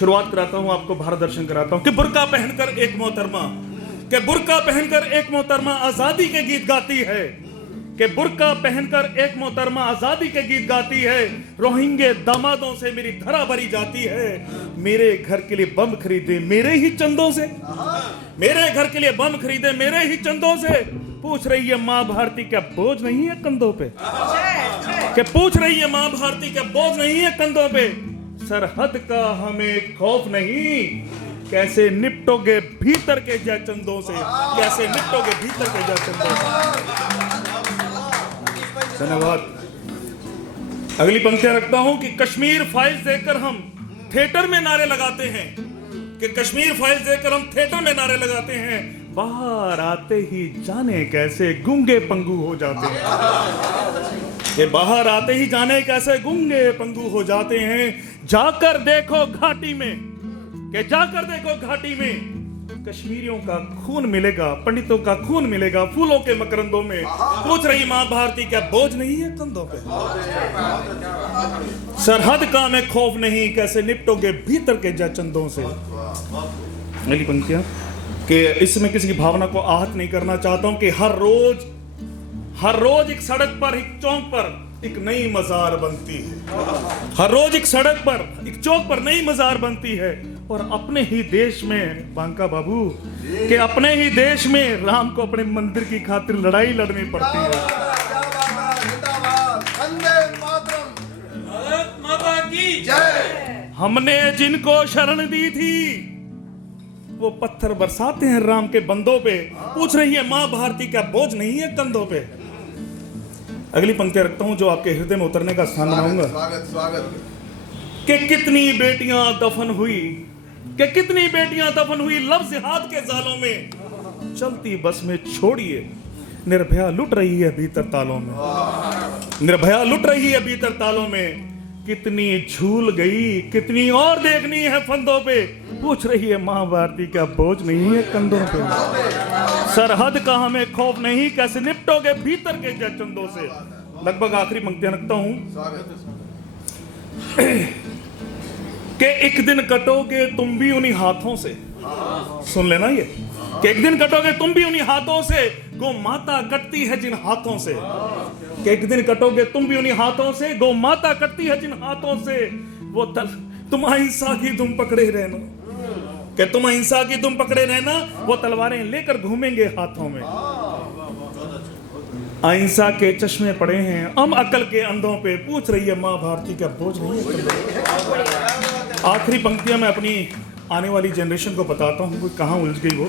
शुरुआत कराता हूं, आपको भारत दर्शन कराता हूं कि बुर्का पहनकर एक मोहतरमा आजादी के गीत गाती है, कि बुर्का पहनकर एक मोहतरमा आजादी के गीत गाती है। रोहिंगे दामादों से मेरी धरा भरी जाती है। मेरे घर के लिए बम खरीदे मेरे ही चंदों से, मेरे घर के लिए बम खरीदे मेरे ही चंदों से। पूछ रही है माँ भारती क्या बोझ नहीं है कंधों पे, कि पूछ रही है माँ भारती क्या बोझ नहीं है कंधों पे। सरहद का हमें खौफ नहीं, कैसे निपटोगे भीतर के जय चंदों से, कैसे निपटोगे भीतर के जय चंदों से। धन्यवाद। अगली पंक्तियां रखता हूं कि कश्मीर फाइल्स देकर हम थिएटर में नारे लगाते हैं, कि कश्मीर फाइल्स देकर हम थिएटर में नारे लगाते हैं। बाहर आते ही जाने कैसे गूंगे पंगू हो जाते हैं, ये बाहर आते ही जाने कैसे गूंगे पंगू हो जाते हैं। जाकर देखो घाटी में, कि जाकर देखो घाटी में कश्मीरियों का खून मिलेगा, पंडितों का खून मिलेगा फूलों के मकरंदों में। पूछ रही मां भारती क्या बोझ नहीं है कंधों पे। सरहद का हमें खौफ नहीं, कैसे निपटोगे भीतर के जय चंदों से। अगली पंक्तियां कि इसमें किसी की भावना को आहत नहीं करना चाहता हूं कि हर रोज एक सड़क पर, एक चौक पर एक नई मजार बनती है। हर रोज एक सड़क पर, एक चौक पर नई मजार बनती है। और अपने ही देश में बांका बाबू, कि अपने ही देश में राम को अपने मंदिर की खातिर लड़ाई लड़नी पड़ती है। हमने जिनको शरण दी थी वो पत्थर बरसाते हैं राम के बंदों पे। पूछ रही है मां भारती क्या बोझ नहीं है कंधों पे। अगली पंक्तियां रखता हूं जो आपके हृदय में उतरने का स्थान बनाऊंगा। स्वागत कि कितनी बेटियां दफन हुई, कि कितनी बेटियां दफन हुई लफ्ज़ हाथ के जालों में। चलती बस में छोड़िए निर्भया लुट रही है भीतर तालों में, निर्भया लुट रही है भीतर तालों में। कितनी झूल गई कितनी और देखनी है फंदों पे। पूछ रही है मां भारती क्या बोझ नहीं है कंधों पे। सरहद का हमें खौफ नहीं, कैसे निपटोगे भीतर के जय चंदों से। लगभग आखिरी पंक्तियां रखता हूं कि एक दिन कटोगे तुम भी उन्हीं हाथों से। सुन लेना ये, कि एक दिन कटोगे तुम भी उन्हीं हाथों से। गौ माता कटती है जिन हाथों से, कि एक दिन कटोगे तुम भी उन्हीं हाथों से। गौ माता कटती है जिन हाथों से। वो तुम अहिंसा की तुम पकड़े रहना, कि तुम अहिंसा की तुम पकड़े रहना। वो तलवारें लेकर घूमेंगे हाथों में। अहिंसा के चश्मे पड़े हैं हम अकल के अंधों पे। पूछ रही है मां भारती क्या बोझ नहीं है। आखिरी पंक्तियां मैं अपनी आने वाली जनरेशन को बताता हूं कि कहां उलझ गई वो,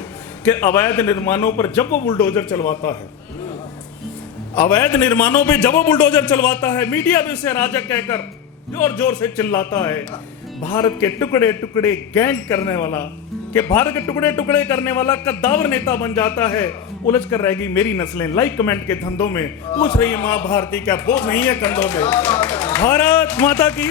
कि अवैध निर्माणों पर जब वो बुलडोजर चलवाता है, अवैध निर्माणों पे जब वो बुलडोजर चलवाता है, मीडिया भी उसे अराजक कहकर जोर जोर से चिल्लाता है। भारत के टुकड़े टुकड़े गैंग करने वाला, कि भारत के टुकड़े टुकड़े करने वाला कद्दावर नेता बन जाता है। उलझ कर रहेगी मेरी नस्लें लाइक कमेंट के धंधों में। पूछ रही है मां भारती क्या बोझ नहीं है कंधों पे। भारत माता की